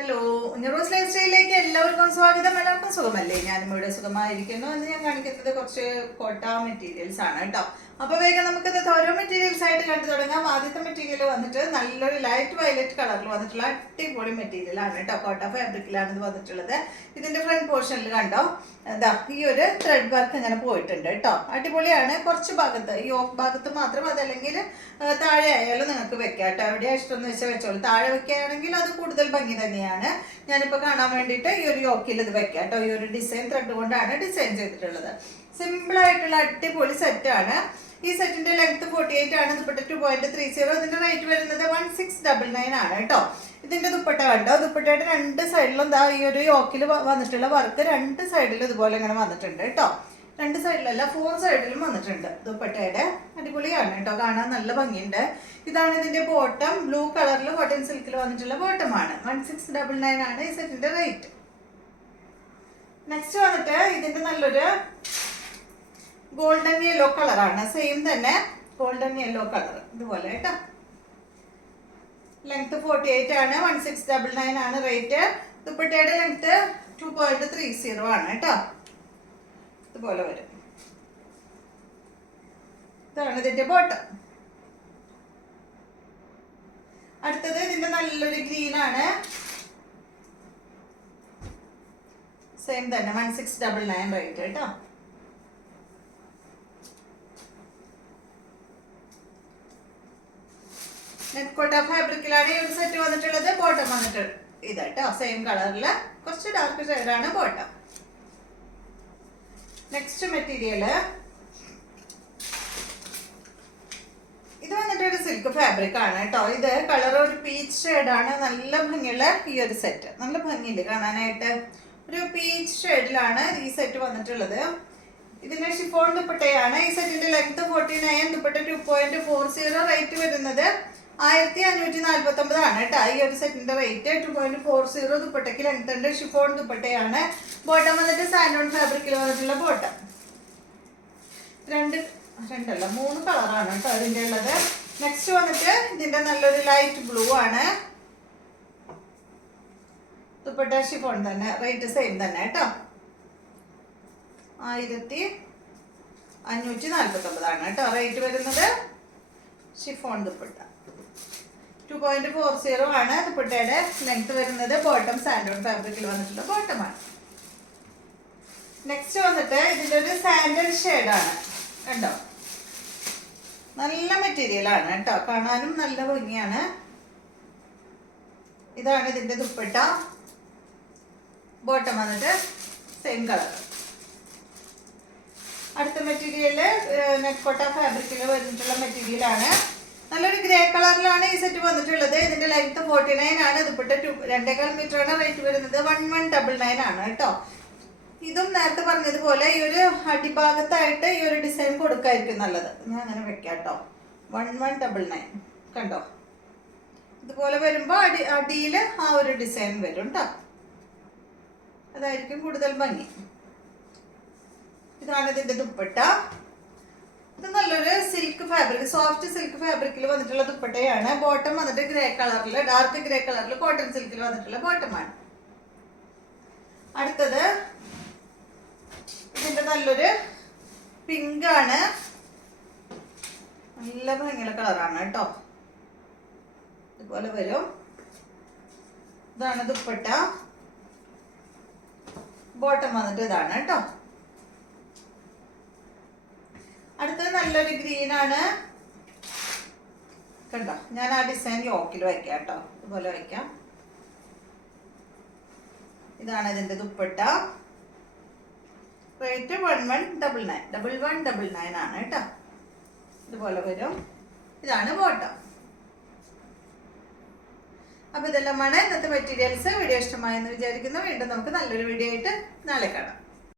Hello, ഉഞ്ഞറോസ് life സ്റ്റൈലിലേക്ക് എല്ലാവർക്കും സ്വാഗതം. എല്ലാവർക്കും സുഖമല്ലേ? ഞാനും ഇവിടെ സുഖമായിരിക്കുന്നു. എന്ന് ഞാൻ കാണിക്കുന്നത് കുറച്ച് കോട്ട മെറ്റീരിയൽസ് ആണ് കേട്ടോ. അപ്പോൾ വേഗം നമുക്കിത് ഓരോ മെറ്റീരിയൽസ് ആയിട്ട് കണ്ടു തുടങ്ങാം. ആദ്യത്തെ മെറ്റീരിയൽ വന്നിട്ട് നല്ലൊരു ലൈറ്റ് വയലറ്റ് കളറിൽ വന്നിട്ടുള്ള അടിപൊളി മെറ്റീരിയൽ ആണ് കേട്ടോ. കോട്ട ഫാബ്രിക്കിലാണ് ഇത് വന്നിട്ടുള്ളത്. ഇതിന്റെ ഫ്രണ്ട് പോർഷനിൽ കണ്ടോ, എന്താ ഈ ഒരു ത്രെഡ് വർക്ക് ഇങ്ങനെ പോയിട്ടുണ്ട് കേട്ടോ. അടിപൊളിയാണ്. കുറച്ച് ഭാഗത്ത് ഈ ഓഫ് ഭാഗത്ത് മാത്രം, അതല്ലെങ്കിൽ താഴെ ആയാലും നിങ്ങൾക്ക് വെക്കാം കേട്ടോ. എവിടെയാ ഇഷ്ടം എന്ന് വെച്ചാൽ വെച്ചോളൂ. താഴെ വെക്കുകയാണെങ്കിൽ അത് കൂടുതൽ ഭംഗി തന്നെയാണ്. ഞാനിപ്പോൾ കാണാൻ വേണ്ടിയിട്ട് ഈ ഒരു യോക്കിൽ ഇത് വെക്കാം കേട്ടോ. ഈ ഒരു ഡിസൈൻ ത്രെഡ് കൊണ്ടാണ് ഡിസൈൻ ചെയ്തിട്ടുള്ളത്. സിമ്പിൾ ആയിട്ടുള്ള അടിപൊളി സെറ്റാണ്. ഈ സെറ്റിന്റെ ലെങ്ത് 48 ആണ്. ദുപ്പട്ട 2.30. ഇതിന്റെ റേറ്റ് വരുന്നത് 1699 ആണ് കേട്ടോ. ഇതിന്റെ ദുപ്പട്ട കണ്ടോ, ദുപ്പട്ടയുടെ രണ്ട് സൈഡിലും ദാ ഈ ഒരു യോക്കിൽ വന്നിട്ടുള്ള വർക്ക് രണ്ട് സൈഡിലും ഇതുപോലെ ഇങ്ങനെ വന്നിട്ടുണ്ട് കേട്ടോ. രണ്ട് സൈഡിലല്ല, 4 സൈഡിലും വന്നിട്ടുണ്ട് ദുപ്പട്ടയുടെ. അടിപൊളിയാണ് കേട്ടോ, കാണാൻ നല്ല ഭംഗിയുണ്ട്. ഇതാണ് ഇതിന്റെ ബോട്ടം. ബ്ലൂ കളറിൽ കോട്ടൺ സിൽക്കിൽ വന്നിട്ടുള്ള ബോട്ടമാണ്. 1699 ആണ് ഈ സെറ്റിന്റെ റേറ്റ്. നെക്സ്റ്റ് വന്നിട്ട് ഇതിന്റെ നല്ലൊരു ഗോൾഡൻ യെല്ലോ കളറാണ്. സെയിം തന്നെ ഗോൾഡൻ യെല്ലോ കളർ ഇതുപോലെ കേട്ടോ. ലെങ്ത് 48 ആണ്. 1699 ആണ് റേറ്റ്. ദുപ്പട്ടയുടെ ലെങ്ത് 2.30 ആണ് കേട്ടോ. ഇതുപോലെ വരും. ഇതാണ് ഇതിന്റെ ബോട്ടം. അടുത്തത് ഇതിന്റെ നല്ലൊരു ഗ്രീൻ ആണ്. സെയിം തന്നെ 1699 റേറ്റ് കേട്ടോ. നെറ്റ് കോട്ട ഫാബ്രിക്കിലാണ് ഈ ഒരു സെറ്റ് വന്നിട്ടുള്ളത്. ബോട്ടം വന്നിട്ട് ഇതാട്ടോ, സെയിം കളറില് കുറച്ച് ഡാർക്ക് ഷെയ്ഡാണ് ബോട്ടം. നെക്സ്റ്റ് മെറ്റീരിയല് ഇത് വന്നിട്ട് ഒരു സിൽക്ക് ഫാബ്രിക് ആണ് കേട്ടോ. ഇത് കളർ ഒരു പീച്ച് ഷെയ്ഡാണ്. നല്ല ഭംഗിയുള്ള ഈ ഒരു സെറ്റ്. നല്ല ഭംഗിയില്ല കാണാനായിട്ട്. ഒരു പീച്ച് ഷെയ്ഡിലാണ് ഈ സെറ്റ് വന്നിട്ടുള്ളത്. ഇതിന്റെ ഷിഫോൺ ദുപ്പട്ടയാണ്. ഈ സെറ്റിന്റെ ലെങ്ത് 49, ദുപ്പട്ട 2.40. റേറ്റ് വരുന്നത് 1549 ആണ് കേട്ടോ. ഈ ഒരു സെറ്റിന്റെ റേറ്റ് 2.40. ദുപ്പട്ടയ്ക്ക് ലെങ്ത് ഉണ്ട്. ഷിഫോൺ ദുപ്പട്ടയാണ്. ബോട്ടം വന്നിട്ട് സാൻഡോൺ ഫാബ്രിക്കിൽ വന്നിട്ടുള്ള ബോട്ടം. രണ്ടല്ല 3 കളറാണ് കേട്ടോ ഇതിന്റെ ഉള്ളത്. നെക്സ്റ്റ് വന്നിട്ട് ഇതിന്റെ നല്ലൊരു ലൈറ്റ് ബ്ലൂ ആണ്. ദുപ്പട്ട ഷിഫോൺ തന്നെ. റേറ്റ് സെയിം തന്നെ കേട്ടോ. 1549 ആണ് കേട്ടോ റേറ്റ് വരുന്നത്. ഷിഫോൺ ദുപ്പട്ട 2.40 ആണ് ദുപ്പട്ടയുടെ ലെങ്ത് വരുന്നത്. ബോട്ടം സാൻഡോൺ ഫാബ്രിക്കിൽ വന്നിട്ടുള്ള ബോട്ടമാണ്. നെക്സ്റ്റ് വന്നിട്ട് ഇതിന്റെ ഒരു സാൻഡൽ ഷെയ്ഡാണ് കണ്ടോ. നല്ല മെറ്റീരിയൽ ആണ് കേട്ടോ, കാണാനും നല്ല ഭംഗിയാണ്. ഇതാണ് ഇതിന്റെ ദുപ്പട്ട. ബോട്ടം വന്നിട്ട് സെയിം കളർ. അടുത്ത മെറ്റീരിയല് നെറ്റ് കോട്ട ഫാബ്രിക്കിൽ വന്നിട്ടുള്ള മെറ്റീരിയൽ ആണ്. നല്ലൊരു ഗ്രേ കളറിലാണ് ഈ സെറ്റ് വന്നിട്ടുള്ളത്. ഇതിന്റെ ലെങ്ത് 49 ആണ്. ദുപ്പട്ട 2.25 മീറ്റർ ആണ്. റേറ്റ് വരുന്നത് 1199 ആണ് കേട്ടോ. ഇതും നേരത്തെ പറഞ്ഞതുപോലെ ഈ ഒരു അടിഭാഗത്തായിട്ട് ഈ ഒരു ഡിസൈൻ കൊടുക്കായിരിക്കും നല്ലത്. ഞാൻ അങ്ങനെ വെക്കാം കേട്ടോ. 1199 കണ്ടോ. ഇതുപോലെ വരുമ്പോ അടിയിൽ ആ ഒരു ഡിസൈൻ വരും കേട്ടോ. അതായിരിക്കും കൂടുതൽ ഭംഗി. ഇതാണ് ഇതിന്റെ ദുപ്പട്ട. ഇത് നല്ലൊരു സിൽക്ക് ഫാബ്രിക്, സോഫ്റ്റ് സിൽക്ക് ഫാബ്രിക്കിൽ വന്നിട്ടുള്ള ദുപ്പട്ടയാണ്. ബോട്ടം വന്നിട്ട് ഗ്രേ കളറിൽ, ഡാർക്ക് ഗ്രേ കളറിൽ കോട്ടൺ സിൽക്കിൽ വന്നിട്ടുള്ള ബോട്ടമാണ്. അടുത്തത് ഇതിന്റെ നല്ലൊരു പിങ്ക് ആണ്. നല്ല ഭംഗിയുള്ള കളറാണ് കേട്ടോ. ഇതുപോലെ വരും. ഇതാണ് ദുപ്പട്ട. ബോട്ടം വന്നിട്ട് ഇതാണ് കേട്ടോ. അടുത്തത് നല്ലൊരു ഗ്രീൻ ആണ് കണ്ടോ. ഞാൻ ആ ഡിസൈൻ യോക്കിൽ വയ്ക്കാം കേട്ടോ. ഇതുപോലെ വയ്ക്കാം. ഇതാണ് ഇതിന്റെ ദുപ്പട്ട. റേറ്റ് 1199 ആണ് കേട്ടോ. ഇതുപോലെ വരും. ഇതാണ് ബോട്ടം. അപ്പൊ ഇതെല്ലാമാണ് ഇന്നത്തെ മെറ്റീരിയൽസ്. വീഡിയോ ഇഷ്ടമായെന്ന് വിചാരിക്കുന്നു. വീണ്ടും നമുക്ക് നല്ലൊരു വീഡിയോ ആയിട്ട് നാളെ കാണാം.